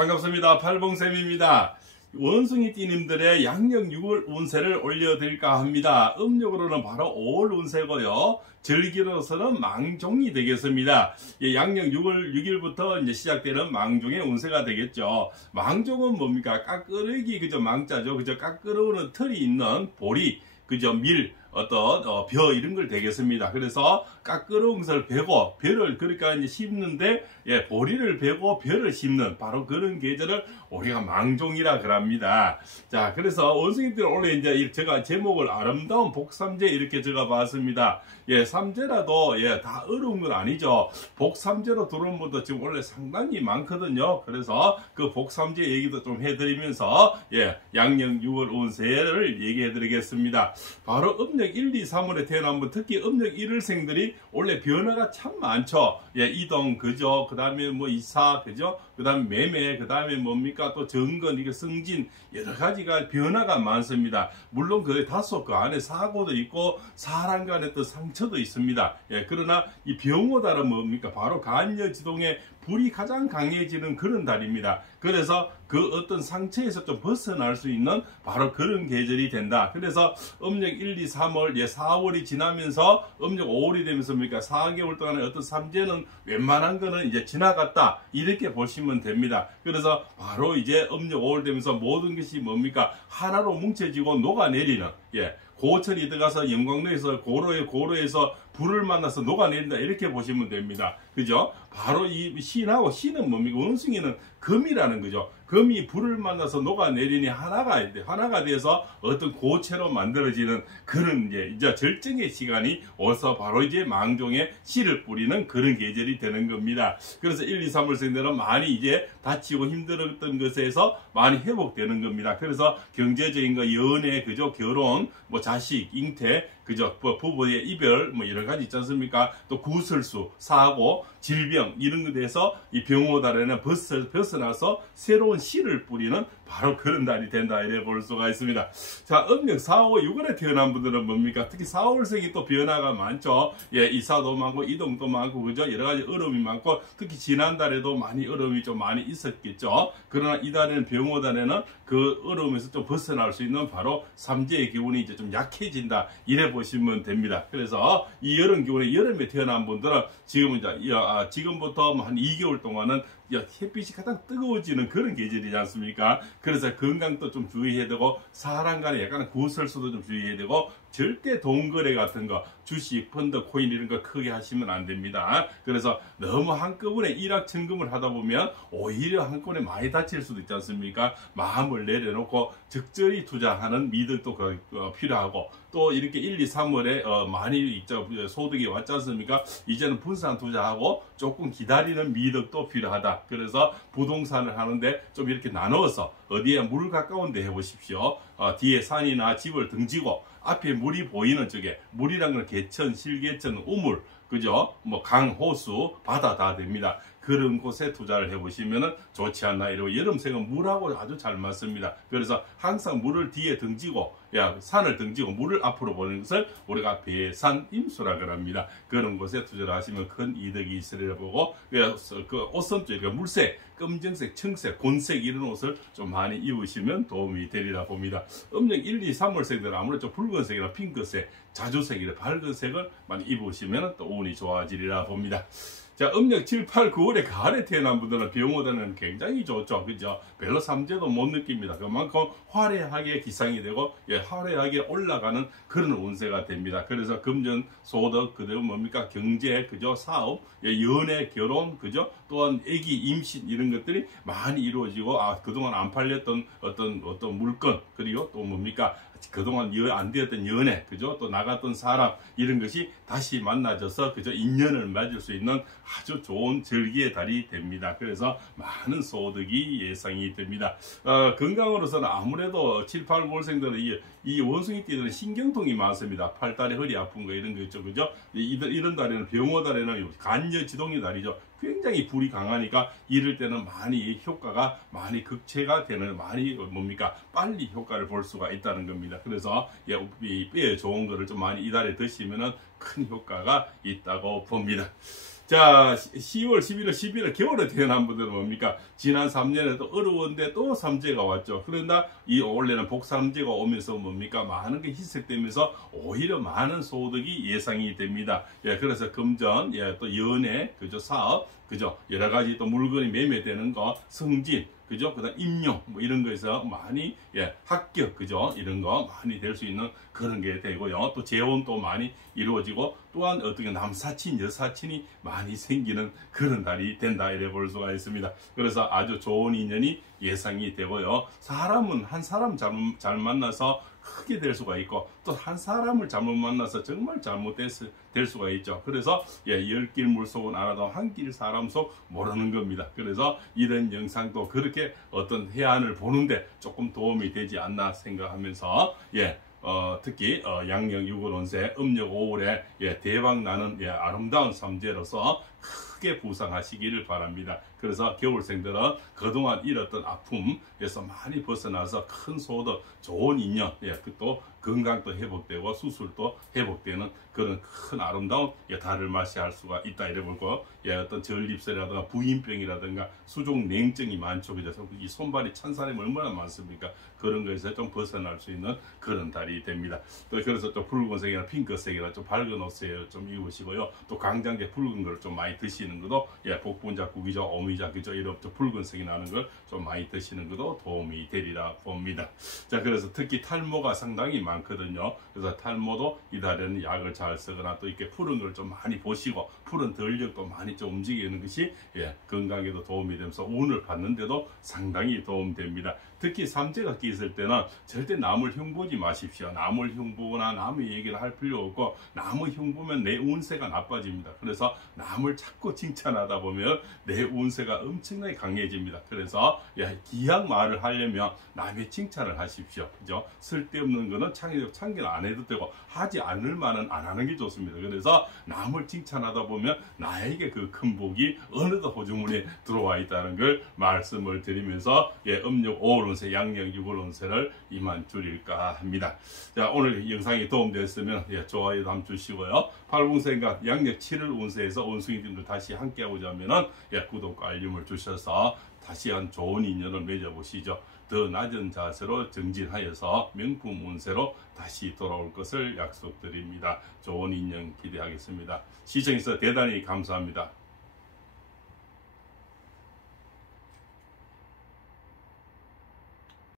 반갑습니다. 팔봉쌤입니다. 원숭이띠님들의 양력 6월 운세를 올려드릴까 합니다. 음력으로는 바로 5월 운세고요. 절기로서는 망종이 되겠습니다. 양력 6월 6일부터 이제 시작되는 망종의 운세가 되겠죠. 망종은 뭡니까? 까끄러기 그저 망자죠. 그저 까끄러우는 털이 있는 보리, 그저 밀, 벼 이런 걸 되겠습니다. 그래서 까끄러운 것을 베고 벼를 그러니까 이제 심는데 보리를 베고 벼를 심는 바로 그런 계절을 우리가 망종이라 그럽니다. 자, 그래서 원숭이들 원래 이제 제가 제목을 아름다운 복삼재 이렇게 적어봤습니다. 삼재라도 다 어려운 건 아니죠. 복삼재로 들어온 분도 지금 원래 상당히 많거든요. 그래서 그 복삼재 얘기도 좀 해드리면서 양력 6월 운세를 얘기해드리겠습니다. 바로 음력 1, 2, 3월에 태어난 분, 특히 음력 1월생들이 원래 변화가 참 많죠. 이동, 그죠? 그 다음에 뭐 이사, 그죠? 그 다음에 매매, 그 다음에 뭡니까? 또 정건, 이게 승진, 여러 가지가 변화가 많습니다. 물론 그 다소 그 안에 사고도 있고, 사람 간의 또 상처도 있습니다. 그러나 이 병호달은 뭡니까? 바로 간여지동의 불이 가장 강해지는 그런 달입니다. 그래서 그 어떤 상처에서 좀 벗어날 수 있는 바로 그런 계절이 된다. 그래서 음력 1, 2, 3월, 4월이 지나면서 음력 5월이 되면서 뭡니까? 4개월 동안의 어떤 삼재는 웬만한 거는 이제 지나갔다. 이렇게 보시면 됩니다. 그래서 바로 이제 음력 5월 되면서 모든 것이 뭡니까? 하나로 뭉쳐지고 녹아내리는, 고천이 들어가서 영광로에서 고로에서 불을 만나서 녹아내린다 이렇게 보시면 됩니다. 그죠? 바로 이 신하고 신은 뭡니까? 원숭이는 금이라는 거죠. 금이 불을 만나서 녹아내리니 하나가 돼서 어떤 고체로 만들어지는 그런 이제 절정의 시간이 와서 바로 이제 망종에 씨를 뿌리는 그런 계절이 되는 겁니다. 그래서 1, 2, 3월생들은 많이 이제 다치고 힘들었던 것에서 많이 회복되는 겁니다. 그래서 경제적인 거, 연애, 그죠? 결혼, 뭐 자식, 잉태, 그죠? 부부의 이별, 뭐 여러 가지 있지 않습니까? 또 구설수, 사고, 질병, 이런 것에 대해서 이 병호달에는 벗어나서 새로운 씨를 뿌리는 바로 그런 달이 된다. 이래 볼 수가 있습니다. 자, 음력 4, 5, 6월에 태어난 분들은 뭡니까? 특히 4월생이 또 변화가 많죠. 이사도 많고, 이동도 많고, 그죠? 여러 가지 어려움이 많고, 특히 지난달에도 많이 어려움이 좀 많이 있었겠죠. 그러나 이 달에는 병호달에는 그 어려움에서 좀 벗어날 수 있는 바로 삼재의 기운이 이제 좀 약해진다. 이래 보시면 됩니다. 그래서 이 여름 기운에 여름에 태어난 분들은 지금부터 한 2개월 동안은 햇빛이 가장 뜨거워지는 그런 계절이지 않습니까? 그래서 건강도 좀 주의해야 되고 사람 간에 약간 구설수도 좀 주의해야 되고 절대 돈거래 같은 거 주식, 펀드, 코인 이런 거 크게 하시면 안 됩니다. 그래서 너무 한꺼번에 일확천금을 하다 보면 오히려 한꺼번에 많이 다칠 수도 있지 않습니까? 마음을 내려놓고 적절히 투자하는 미덕도 필요하고 또 이렇게 1, 2, 3월에 많이 소득이 왔지 않습니까? 이제는 분산 투자하고 조금 기다리는 미덕도 필요하다. 그래서 부동산을 하는데 좀 이렇게 나누어서 어디에 물 가까운 데 해보십시오. 뒤에 산이나 집을 등지고 앞에 물이 보이는 쪽에, 물이란 건 개천, 실개천, 우물, 그죠? 뭐 강, 호수, 바다 다 됩니다. 그런 곳에 투자를 해보시면 좋지 않나. 이러고 여름생은 물하고 아주 잘 맞습니다. 그래서 항상 물을 뒤에 등지고 산을 등지고 물을 앞으로 보는 것을 우리가 배산임수라 그럽니다. 그런 곳에 투자를 하시면 큰 이득이 있으리라 보고 그 옷선 쪽에 물색, 검정색, 청색, 곤색 이런 옷을 좀 많이 입으시면 도움이 되리라 봅니다. 음력 1, 2, 3월생들은 아무래도 좀 붉은색이나 핑크색, 자주색이나 밝은 색을 많이 입으시면 또 운이 좋아지리라 봅니다. 자, 음력 7, 8, 9월에 가을에 태어난 분들은 병호달은 굉장히 좋죠. 그죠? 별로 삼재도 못 느낍니다. 그만큼 화려하게 기상이 되고, 화려하게 올라가는 그런 운세가 됩니다. 그래서 금전, 소득, 그다음 뭡니까? 경제, 그죠? 사업, 연애, 결혼, 그죠? 또한 애기, 임신, 이런 것들이 많이 이루어지고, 그동안 안 팔렸던 어떤 물건, 그리고 또 뭡니까? 그동안 안 되었던 연애, 그죠? 또 나갔던 사람, 이런 것이 다시 만나져서, 그죠? 인연을 맺을 수 있는 아주 좋은 절기의 달이 됩니다. 그래서 많은 소득이 예상이 됩니다. 건강으로서는 아무래도 7, 8, 9월생들은 이 원숭이띠들은 신경통이 많습니다. 팔다리, 허리 아픈 거 이런 거 있죠. 그죠? 이런 달에는 병호달에는 간여지동의 달이죠. 굉장히 불이 강하니까 이럴 때는 많이 효과가 많이 극체가 되는 많이 뭡니까 빨리 효과를 볼 수가 있다는 겁니다. 그래서 이 뼈에 좋은 거를 좀 많이 이달에 드시면은 큰 효과가 있다고 봅니다. 자, 10월, 11월, 11월 겨울에 태어난 분들은 뭡니까? 지난 3년에 또 어려운데 또 삼재가 왔죠. 그러나 이 원래는 복삼재가 오면서 뭡니까? 많은 게 희석되면서 오히려 많은 소득이 예상이 됩니다. 예, 그래서 금전, 예, 또 연애, 그죠? 사업, 그죠? 여러 가지 또 물건이 매매되는 거, 승진, 그죠? 그 다음 임용, 뭐 이런 거에서 많이, 예, 합격, 그죠? 이런 거 많이 될 수 있는 그런 게 되고요. 또 재혼도 많이 이루어지고, 또한 어떻게 남사친, 여사친이 많이 생기는 그런 달이 된다, 이래 볼 수가 있습니다. 그래서 아주 좋은 인연이 예상이 되고요. 사람은 한 사람 잘 만나서 크게 될 수가 있고, 또 한 사람을 잘못 만나서 정말 될 수가 있죠. 그래서 예, 10길 물속은 알아도 한 길 사람 속 모르는 겁니다. 그래서 이런 영상도 그렇게 어떤 해안을 보는데 조금 도움이 되지 않나 생각하면서 예, 특히 양력 6월 운세 음력 5월에 예, 대박 나는 예, 아름다운 삼재로서 크게 부상하시기를 바랍니다. 그래서 겨울생들은 그동안 잃었던 아픔에서 많이 벗어나서 큰 소득, 좋은 인연, 예, 또 건강도 회복되고 수술도 회복되는 그런 큰 아름다운 예, 달을 맞이할 수가 있다 이래 볼거. 예, 어떤 전립선이라든가 부인병이라든가 수족 냉증이 많죠. 그래서 이 손발이 찬 사람이 얼마나 많습니까? 그런 거에서 좀 벗어날 수 있는 그런 달이 됩니다. 또 그래서 또 붉은색이나 핑크색이나 좀 밝은 옷을 좀 입으시고요. 또 강장제 붉은 걸 좀 많이 드시는 것도 예, 복분자, 구기자, 오미자, 그죠? 이런 좀 붉은색이 나는 걸 좀 많이 드시는 것도 도움이 되리라 봅니다. 자, 그래서 특히 탈모가 상당히 많거든요. 그래서 탈모도 이 달에는 약을 잘 쓰거나 또 이렇게 푸른 걸 좀 많이 보시고 푸른 덜력도 많이 좀 움직이는 것이 예, 건강에도 도움이 되면서 운을 받는데도 상당히 도움됩니다. 특히 삼재가 끼 있을 때는 절대 남을 흉보지 마십시오. 남을 흉보거나 남의 얘기를 할 필요 없고 남의 흉보면 내 운세가 나빠집니다. 그래서 남을 자꾸 칭찬하다 보면 내 운세가 엄청나게 강해집니다. 그래서 예, 기약 말을 하려면 남의 칭찬을 하십시오. 그죠? 쓸데없는 거는 참견 안 해도 되고 하지 않을 만은 안 하는 게 좋습니다. 그래서 남을 칭찬하다 보면 나에게 그 큰 복이 어느덧 호주머니에 들어와 있다는 걸 말씀을 드리면서 예, 음력 5월 운세, 양력 6월 운세를 이만 줄일까 합니다. 자, 오늘 영상이 도움되었으면 예, 좋아요도 한번 주시고요. 팔공생각 양력 7월 운세에서 원숭이님들 다시 함께하고자 하면은 예, 구독과 알림을 주셔서 다시 한 좋은 인연을 맺어보시죠. 더 낮은 자세로 정진하여서 명품 운세로 다시 돌아올 것을 약속드립니다. 좋은 인연 기대하겠습니다. 시청해주셔서 대단히 감사합니다.